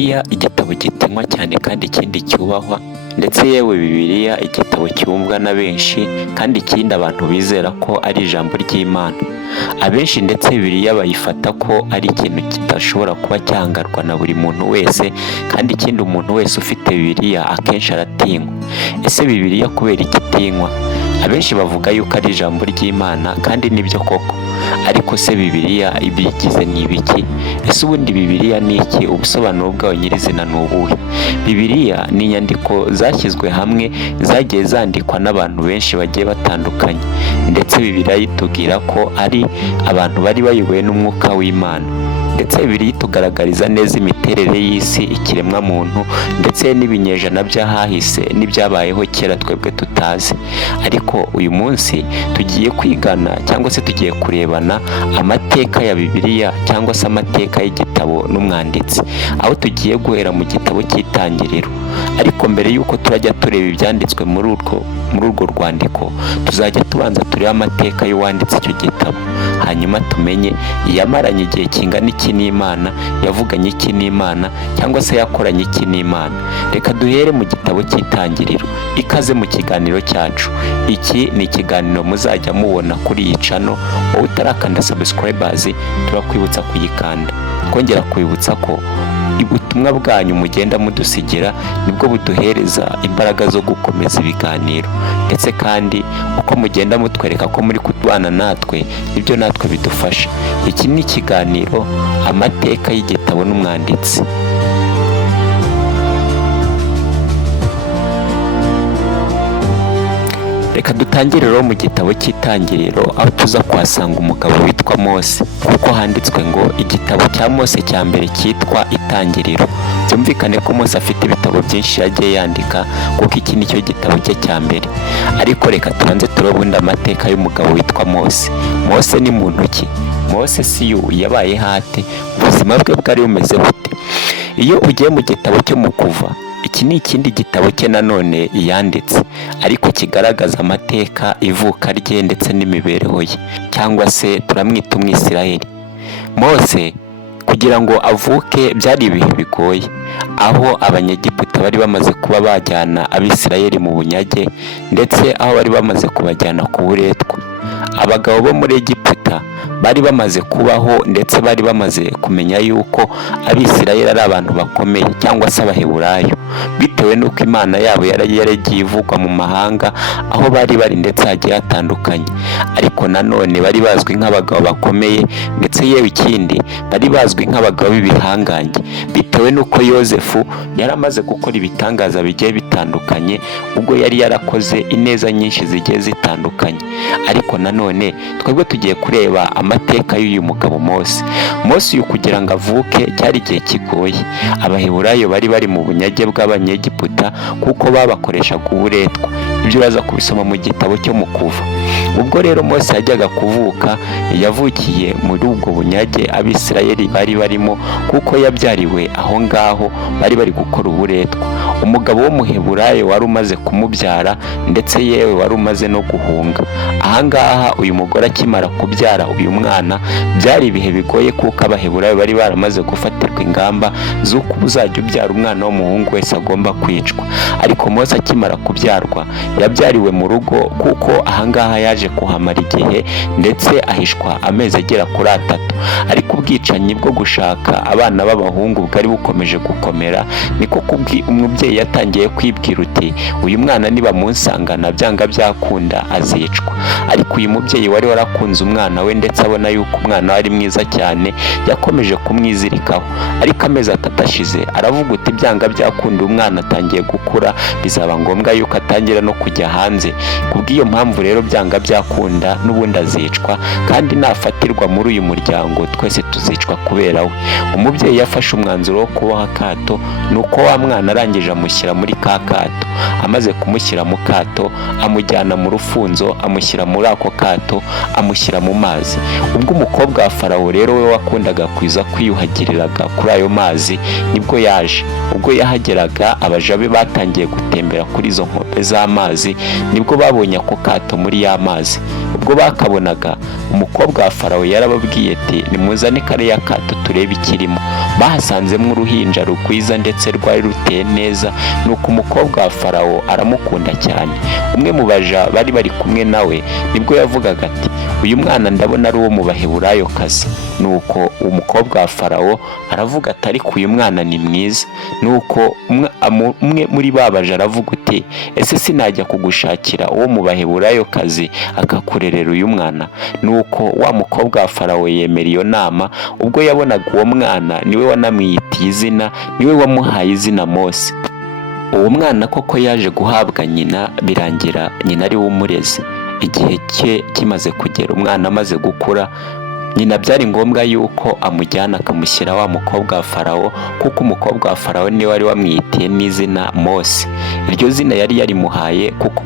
Bibiliya igitabo gitinywa cyane kandi ikindi cyubahwa, ndetse yewe Bibiliya igitabo cyumvwa na benshi kandi ikindi abantu bizera ko ari ijambo ry'Imana. Abenshi ndetse Bibiliya bayifata ko ari ikintu kidashobora kuba cyangarwa na buri muntu wese, kandi ikindi umuntu wese ufite Bibiliya akenshi aratinywa. Ese Bibiliya kubera iki itinywa? Abenshi bavuga yuko ari ijambo ry'Imana kandi nibyo koko, ariko se Bibiliya ibigize ni ibiki? Ese ubundi Bibiliya ni iki? Ubusobanuro bwayo nyirizina ni ubuhe? Bibiliya ni inyandiko zashyizwe hamwe zagiye zandikwa n'abantu benshi bagiye batandukanye, ndetse Bibiliya itubwira ko ari abantu bari bayobowe n'umwuka w'Imana, ndetse Bibiliya itugaragariza neza imiterere y'isi, ikiremwa muntu, ndetse n'ibinyejana by'ahahise n'ibyabayeho kera twebwe tutazi. Ariko uyu munsi tugiye kwigana cyangwa se tugiye kurebana amateka ya Bibiliya cyangwa se amateka y'igitabo n'umwanditsi, aho tugiye guhera mu gitabo cy'Itangiriro. Ariko mbere y'uko turajya tureba ibyanditswe muri urwo rwandiko, tuzajya tubanza turebe amateka y'uwanditse icyo gitabo, hanyuma tumenye yamaranye igihe kingana iki n'Imana, yavuganye iki n'Imana, cyangwa se yakoranye iki n'Imana. Reka duhere mu gitabo cy'Itangiriro. Ikaze mu kiganiro cyacu. Iki ni ikiganiro muzajya mubona kuri iyi channel. Wowe utarakanda subscribers, turakwibutsa kuyikanda. Twongera kwibutsa ko ubutumwa bwanyu mugenda mudusigira nibwo buduhereza imbaraga zo gukomeza ibiganiro, ndetse kandi uko mugenda mutwereka ko muri kutubana natwe, nibyo natwe bidufasha. Iki ni ikiganiro amateka y'igitabo n'umwanditsi. Reka dutangire rero mu gitabo cy'Itangiriro, aho tuza kuhasanga umugabo witwa Mose, kuko handitswe ngo igitabo cya Mose cya mbere cyitwa Itangiriro. Byumvikane ko Mose afite ibitabo byinshi yagiye yandika, kuko iki ni cyo gitabo cye cya mbere. Ariko reka tubanze turebe amateka y'umugabo witwa Mose. Mose ni muntu ki? Mose si yo yabaye hate? Ubuzima bwe bwari bumeze bute? Iyo ugiye mu gitabo cyo mu Kuva, iki ni ikindi gitabo cye nanone yanditse, ariko kigaragaza amateka, ivuka rye ndetse n'imibereho ye, cyangwa se turamwita Umwisirayeli. Mose kugira ngo avuke byari ibihe bigoye, aho Abanyegiputa bari bamaze kuba bajyana Abisirayeli mu bunyage, ndetse aho bari bamaze kubajyana ku buretwa. Abagabo bo muri Egiputa bari bamaze kubaho, ndetse bari bamaze kumenya yuko Abisirayeli ari abantu bakomeye, cyangwa se Abaheburayo, bitewe n'uko Imana yabo yaragiye ivugwa mu mahanga aho bari bari ndetse hagiye hatandukanye. Ariko nanone bari bazwi nk'abagabo bakomeye, ndetse yewe ikindi bari bazwi nk'abagabo b'ibihangange, bitewe n'uko Yozefu yari amaze gukora ibitangaza bigiye bitandukanye, ubwo yari yarakoze ineza nyinshi zigiye zitandukanye. Ariko nanone twebwe tugiye kureba amateka y'uyu mugabo Mose. Mose uyu kugira ngo avuke cyari igihe kigoye. Abaheburayo bari mu bunyage bw'Abanyegiputa, kuko babakoreshaga uburetwa. Ibyo uraza kubisoma mu gitabo cyo mu Kuva. Ubwo rero Mose yajyaga kuvuka, yavukiye muri ubwo bunyage Abisirayeli bari barimo, kuko yabyariwe aho ngaho bari gukora uburetwa. Umugabo w'Umuheburayo wari umaze kumubyara, ndetse yewe wari umaze no guhunga. Ahangaha uyu mugore akimara kubyara uyu mwana, byari ibihe bigoye, kuko Abaheburayo bari baramaze gufatirwa ingamba z'uko uzajya ubyara umwana w'umuhungu wese agomba kwicwa. Ariko Mose akimara kubyarwa, yabyariwe mu rugo, kuko ahangaha yaje kuhamara igihe, ndetse ahishwa amezi agera kuri 3. Ariko ubwicanyi bwo gushaka abana b'abahungu bwari bukomeje gukomera, niko umubyeyi yatangiye kwibwira uti uyu mwana nibamunsangana byanga byakunda azicwa. Ariko uyu mubyeyi wari warakunze umwana we, ndetse abona yuko umwana ari mwiza cyane, yakomeje kumwizirikaho. Ariko amezi 3 ashize, aravuga uti byanga byakunda umwana atangiye gukura, bizaba ngombwa yuko atangira no kujya hanze. Kubw'iyo mpamvu rero byanga byakunda n'ubundi azicwa, kandi nafatirwa muri uyu muryango twese tuzicwa kubera we. Umubyeyi yafashe umwanzuro wo kuboha akato, nuko wa mwana arangije amushyira muri ka kato. Amaze kumushyira mu kato, amujyana mu rufunzo, amushyira muri ako kato, amushyira mu mazi. Ubwo umukobwa wa Farawo rero we wakundaga kwiza kwiyuhagiriraga kuri ayo mazi, nibwo yaje. Ubwo yahageraga, abaja be batangiye gutembera kuri izo nkombe z'amazi, nibwo babonye ako kato muri ya mazi. ubwo bakabonaga, umukobwa wa Farawo yarababwiye ati nimuzane kariya kato turebe ikirimo. Bahasanzemo uruhinja rugwiza ndetse rwari ruteye neza, nuko umukobwa wa Farawo aramukunda cyane. Umwe mu baja bari bari kumwe nawe nibwo yavugaga ati uyu mwana ndabona ari uwo mu Baheburayokazi. Nuko umukobwa wa Farawo aravuga ati ariko uyu mwana ni mwiza. Nuko umwe muri babaje aravuga uti ese sinajya kugushakira uwo mu Baheburayokazi akakurerera uyu mwana? Nuko wa mukobwa wa Farawo yemera iyo nama. Ubwo yabonaga uwo mwana niwe wanamwitiye izina, niwe wamuhaye izina Mose. Uwo mwana koko yaje guhabwa nyina, birangira nyina ari we umureze. Igihe cye kimaze kugera, umwana amaze gukura, nyina byari ngombwa yuko amujyana akamushyira wa mukobwa wa Farawo, kuko umukobwa wa Farawo niwe wari wamwitiye n'izina Mose. Iryo zina yari yarimuhaye kuko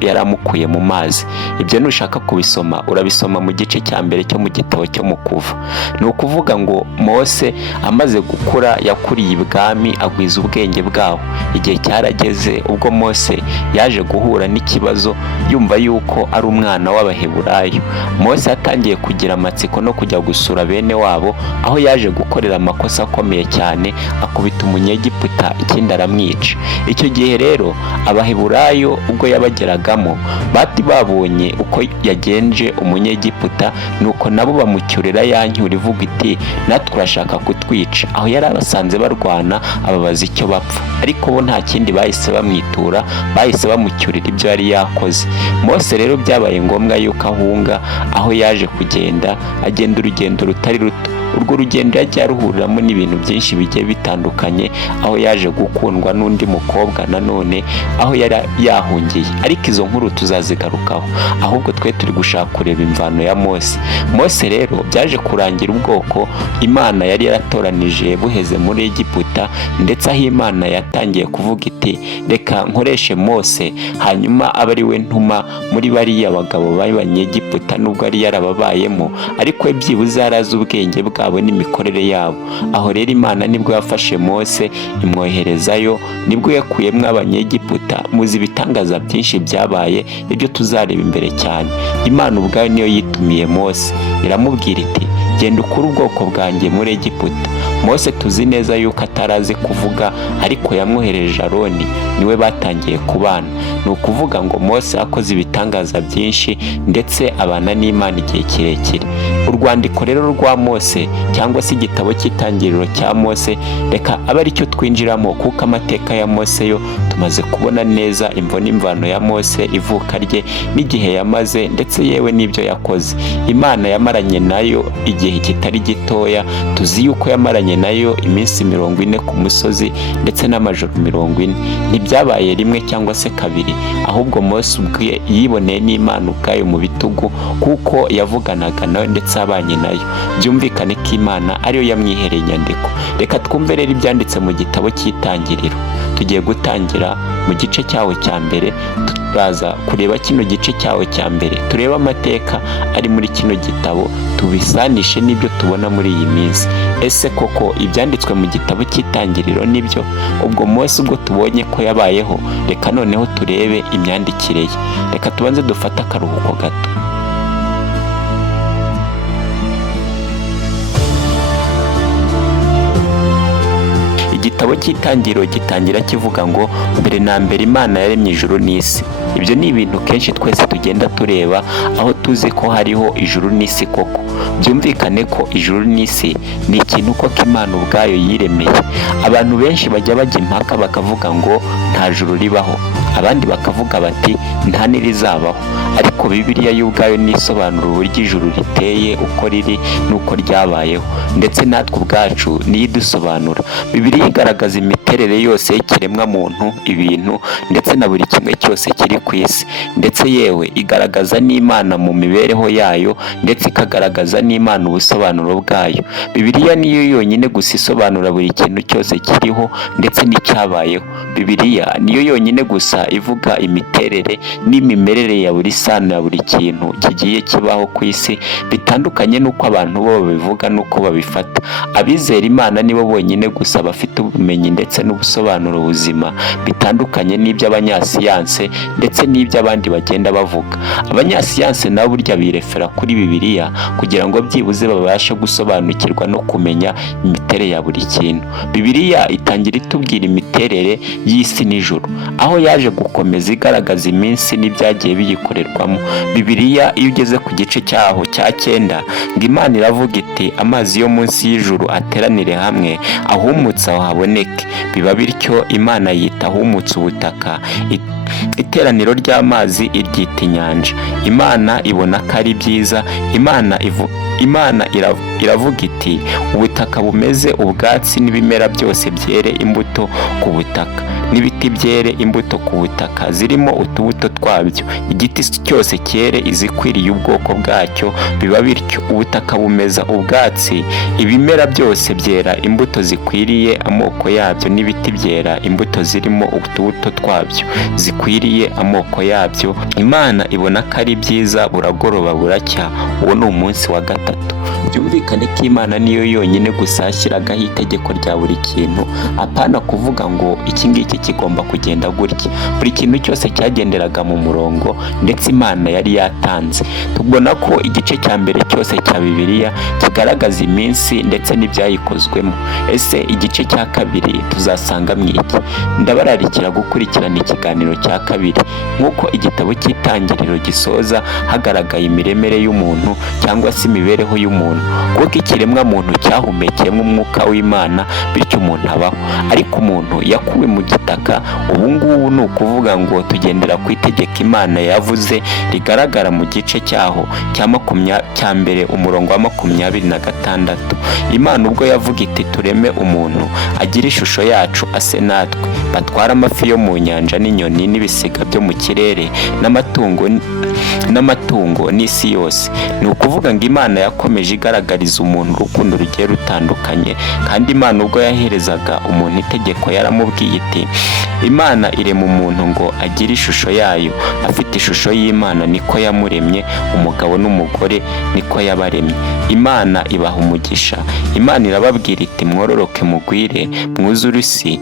yari amukuye mu mazi. Ibyo nushaka kubisoma urabisoma mu gice cya mbere cyo mu gitabo cyo mu Kuva. Ni ukuvuga ngo Mose amaze gukura yakuriye ibwami, agwiza ubwenge bwaho. Igihe cyarageze ubwo Mose yaje guhura n'ikibazo, yumva yuko ari umwana w'Abaheburayo. Mose yatangiye kugira amatsiko no kujya gusura bene wabo, aho yaje gukorera amakosa akomeye cyane, akubita Umunyegiputa ikindi aramwica. Icyo gihe rero Abaheburayo ubwo yabageragamo bati babonye uko yagenje Umunyegiputa, nuko nabo bamucyurira ya nyura ivuga iti natwe urashaka kutwica. Aho yari abasanze barwana ababaza icyo bapfa, ariko bo nta kindi bahise bamwitura, bahise bamucyurira ibyo yari yakoze. Mose rero byabaye ngombwa yuko ahunga, aho yaje kugenda agenda urugendo rutari ruto. Urwo rugendo yagiye aruhuriramo n'ibintu byinshi bigiye bitandukanye, aho yaje gukundwa n'undi mukobwa nanone aho yari yahungiye, ariko izo nkuru tuzazigarukaho. Ahubwo twe turi gushaka kureba imvano ya Mose. Mose rero byaje kurangira ubwoko Imana yari yaratoranije buheze muri Egiputa, ndetse aho Imana yatangiye kuvuga iti reka nkoreshe Mose, hanyuma abe ari we ntuma muri bariya bagabo b'Abanyegiputa, nubwo yari yarababayemo ariko we byibuze yarazi ubwenge bwabo n'imikorere yabo. Aho rero Imana nibwo yafashe Mose imwoherezayo, nibwo yakuyemo Abanyegiputa. Muzi ibitangaza byinshi byabaye, ibyo tuzareba imbere cyane. Imana ubwayo niyo yitumiye Mose, iramubwira iti genda ukure ubwoko bwanjye muri Egiputa. Mose tuzi neza yuko atarazi kuvuga, ariko yamwohereje Aroni, niwe batangiye kubana. Ni ukuvuga ngo Mose yakoze ibitangaza byinshi ndetse abana n'Imana igihe kirekire. Urwandiko rero rwa Mose cyangwa se igitabo cy'itangiriro cya Mose, reka abe ari cyo twinjiramo, kuko amateka ya Mose yo tumaze kubona neza imvo n'imvano ya Mose, ivuka rye n'igihe yamaze, ndetse yewe n'ibyo yakoze. Imana yamaranye nayo igihe kitari gitoya, tuzi yuko yamaranye nayo iminsi 40 ku musozi ndetse n'amajoro 40. Ntibyabaye rimwe cyangwa se kabiri, ahubwo Mose ubwe yiboneye n'Imana ubwayo mu bitugu, kuko yavuganaga nayo ndetse abanye nayo. Byumvikane ko Imana ariyo yamwihereye inyandiko. Reka twumve rero ibyanditse mu gitabo cy'itangiriro. Tugiye gutangira mu gice cyawo cya mbere, turaza kureba kino gice cyawo cya mbere, turebe amateka ari muri kino gitabo, tubisanishe n'ibyo tubona muri iyi minsi. Ese koko ibyanditswe mu gitabo cy'itangiriro nibyo? Ubwo Mose ubwo tubonye ko yabayeho, reka noneho turebe imyandikire ye. Reka tubanze dufate akaruhuko gato. Igitabo cy'itangiriro gitangira kivuga ngo mbere na mbere Imana yaremye ijuru n'isi. Ibyo ni ibintu kenshi twese tugenda tureba, aho tuzi ko hariho ijuru n'isi koko. Byumvikane ko ijuru n'isi ni ikintu koko Imana ubwayo yiremeye. Abantu benshi bajya bajya impaka bakavuga ngo nta juru ribaho, abandi bakavuga bati nta n'irizabaho, ariko Bibiliya y'ubwayo nisobanura uburyo ijuru riteye, uko riri n'uko ryabayeho, ndetse natwe ubwacu niyo idusobanura. Bibiliya igaragaza imiterere yose y'ikiremwa muntu, ibintu ndetse na buri kimwe cyose kiri ku isi, ndetse yewe igaragaza n'Imana mu mibereho yayo, ndetse ikagaragaza n'Imana ubusobanuro bwayo. Bibiliya niyo yonyine gusa isobanura buri kintu cyose kiriho ndetse n'icyabayeho. Bibiliya niyo yonyine gusa ivuga imiterere n'imimerere ya buri sano ya buri kintu kigiye kibaho ku isi, bitandukanye n'uko abantu bo babivuga n'uko babifata. Abizera Imana nibo bonyine gusa bafite ubumenyi ndetse n'ubusobanuro buzima bitandukanye n'iby'abanyasiyanse ndetse n'iby'abandi bagenda bavuga. Abanyasiyanse nabo burya birefera kuri Bibiliya kugira ngo byibuze babashe gusobanukirwa no kumenya imiterere ya buri kintu. Bibiliya itangira itubwira imiterere y'isi n'ijuru, aho yaje gukomeza igaragaza iminsi n'ibyagiye biyikorerwamo. Bibiliya iyo ugeze ku gice cyaho cya 9 ngo Imana iravuga iti amazi yo munsi y'ijuru ateranire hamwe, ahumutse aho haboneke. Biba bityo Imana yita ahumutse ubutaka, iteraniro ry'amazi iryita inyanja. Imana ibona ko ari byiza. Imana iravuga iti ubutaka bumeze ubwatsi n'ibimera byose byere imbuto ku butaka, n'ibiti byere imbuto ku butaka zirimo utubuto twabyo, igiti cyose cyere izikwiriye ubwoko bwacyo. Biba bityo ubutaka bumeza ubwatsi, ibimera byose byera imbuto zikwiriye amoko yabyo, n'ibiti byera imbuto zirimo utubuto twabyo zikwiriye amoko yabyo. Imana ibona ko ari byiza, buragoroba buracya. Uwo ni umunsi wa 3. Byumvikane ko Imana niyo yonyine gusa yashyiragaho itegeko rya buri kintu, apana kuvuga ngo iki ngiki kigomba kugenda gutya. Buri kintu cyose cyagenderaga mu murongo ndetse Imana yari yatanze. Tubona ko igice cya mbere cyose cya Bibiliya kigaragaza iminsi ndetse n'ibyayikozwemo. Ese igice cya 2 tuzasanga mwiki? Ndabararikira gukurikirana ikiganiro cya 2 nk'uko igitabo cy'Itangiriro gisoza hagaragaye imiremere y'umuntu cyangwa se imibereho y'umuntu, kuko ikiremwa muntu cyahumekeyemo umwuka w'Imana bityo umuntu abaho. Ariko umuntu yakuwe mu gitaka. Ubu ngubu ni ukuvuga ngo tugendera ku itegeko Imana yavuze rigaragara mu gice cyaho cya mbere umurongo wa 26. Imana ubwo yavuga iti tureme umuntu agira ishusho yacu ase natwe, batwara amafi yo mu nyanja n'inyoni n'ibisiga byo mu kirere n'amatungo n'isi yose. Ni ukuvuga ngo Imana yakomeje igaragariza umuntu urukundo rugiye rutandukanye. Kandi Imana ubwo yaherezaga umuntu itegeko yaramubwiye iti Imana irema umuntu ngo agire ishusho yayo, afite ishusho y'Imana niko yamuremye, umugabo n'umugore niko yabaremye. Imana ibaha umugisha. Imana irababwira iti mwororoke mugwire, mwuzure isi,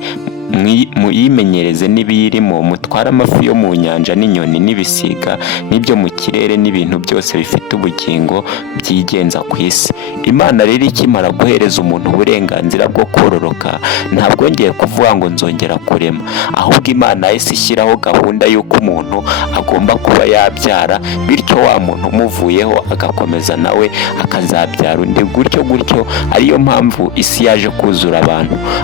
muyimenyereze n'ibiyirimo, mutware amafi yo mu nyanja n'inyoni n'ibisiga n'ibyo mu kirere n'ibintu byose bifite ubugingo byigenza ku isi. Imana rero ikimara guhereza umuntu uburenganzira bwo kororoka, ntabwo ngiye kuvuga ngo nzongera kurema, ahubwo Imana yahise ishyiraho gahunda y'uko umuntu agomba kuba yabyara, bityo wa muntu umuvuyeho agakomeza nawe akazabyara undi, gutyo ariyo mpamvu isi yaje kuzura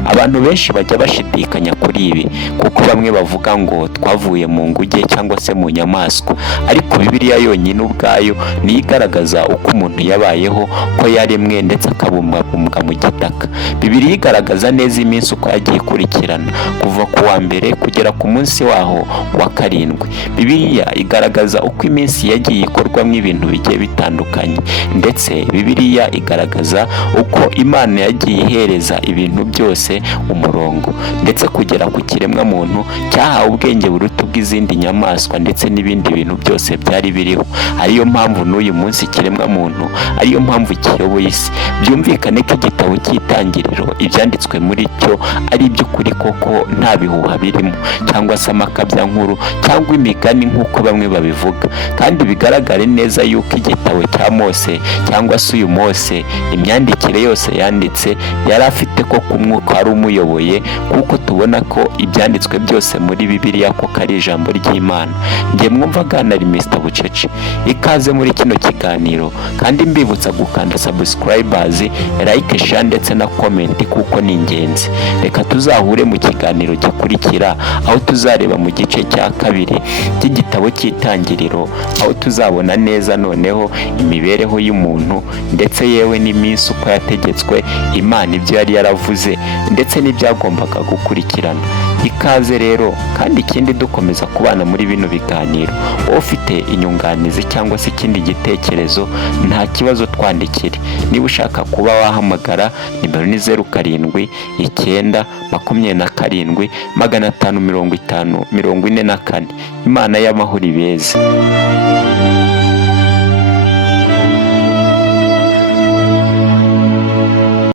abantu benshi bajya bashidikanya kuri ibi, kuko bamwe bavuga ngo twavuye mu nguge cyangwa se mu nyamaswa. Ariko Bibiliya yonyine ubwayo niyo igaragaza uko umuntu yabayeho, ko yaremwe ndetse akabumbwabumbwa mu gitaka. Bibiliya igaragaza neza iminsi uko yagiye ikurikirana kuva ku wa mbere kugera ku munsi waho wa 7. Bibiliya igaragaza uko iminsi yagiye ikorwamo ibintu bigiye bitandukanye, ndetse Bibiliya igaragaza uko Imana yagiye ihereza ibintu byose umurongo, ndetse kugera ku kiremwa muntu cyahawe ubwenge buruta ubw'izindi nyamaswa ndetse n'ibindi bintu byose byari biriho. Ariyo mpamvu n'uyu munsi ikiremwa muntu, ariyo mpamvu kiyoboye isi. Byumvikane ko igitabo cy'Itangiriro ibyanditswe muri cyo ari iby'ukuri koko, nta bihuha birimo cyangwa se amakabya nkuru cyangwa imigani nk'uko bamwe babivuga. Kandi bigaragare neza yuko igitabo cya Mose cyangwa se uyu Mose, imyandikire yose yanditse yari afite ko ku mwuka wari umuyoboye, kuko tubona ko ibyanditswe byose muri Bibiliya ko ari ijambo ry'Imana. Ngiye mwumvaga na Mr Bucece, ikaze muri kino kiganiro, kandi mbibutsa gukanda subscribers, like, share ndetse na comment kuko ni ingenzi. Reka tuzahure mu kiganiro gikurikira, aho tuzareba mu gice cya 2 cy'igitabo cy'Itangiriro, aho tuzabona neza noneho imibereho y'umuntu ndetse yewe n'iminsi uko yategetswe, Imana ibyo yari yaravuze ndetse n'ibyagombaga gukurikira. kudukurikirana. Ikaze rero, kandi ikindi dukomeza kubana muri bino biganiro, wowe ufite inyunganizi cyangwa se ikindi gitekerezo, nta kibazo twandikire. Niba ushaka kuba wahamagara, nimero ni 07 927 544. Imana y'amahoro ibeze.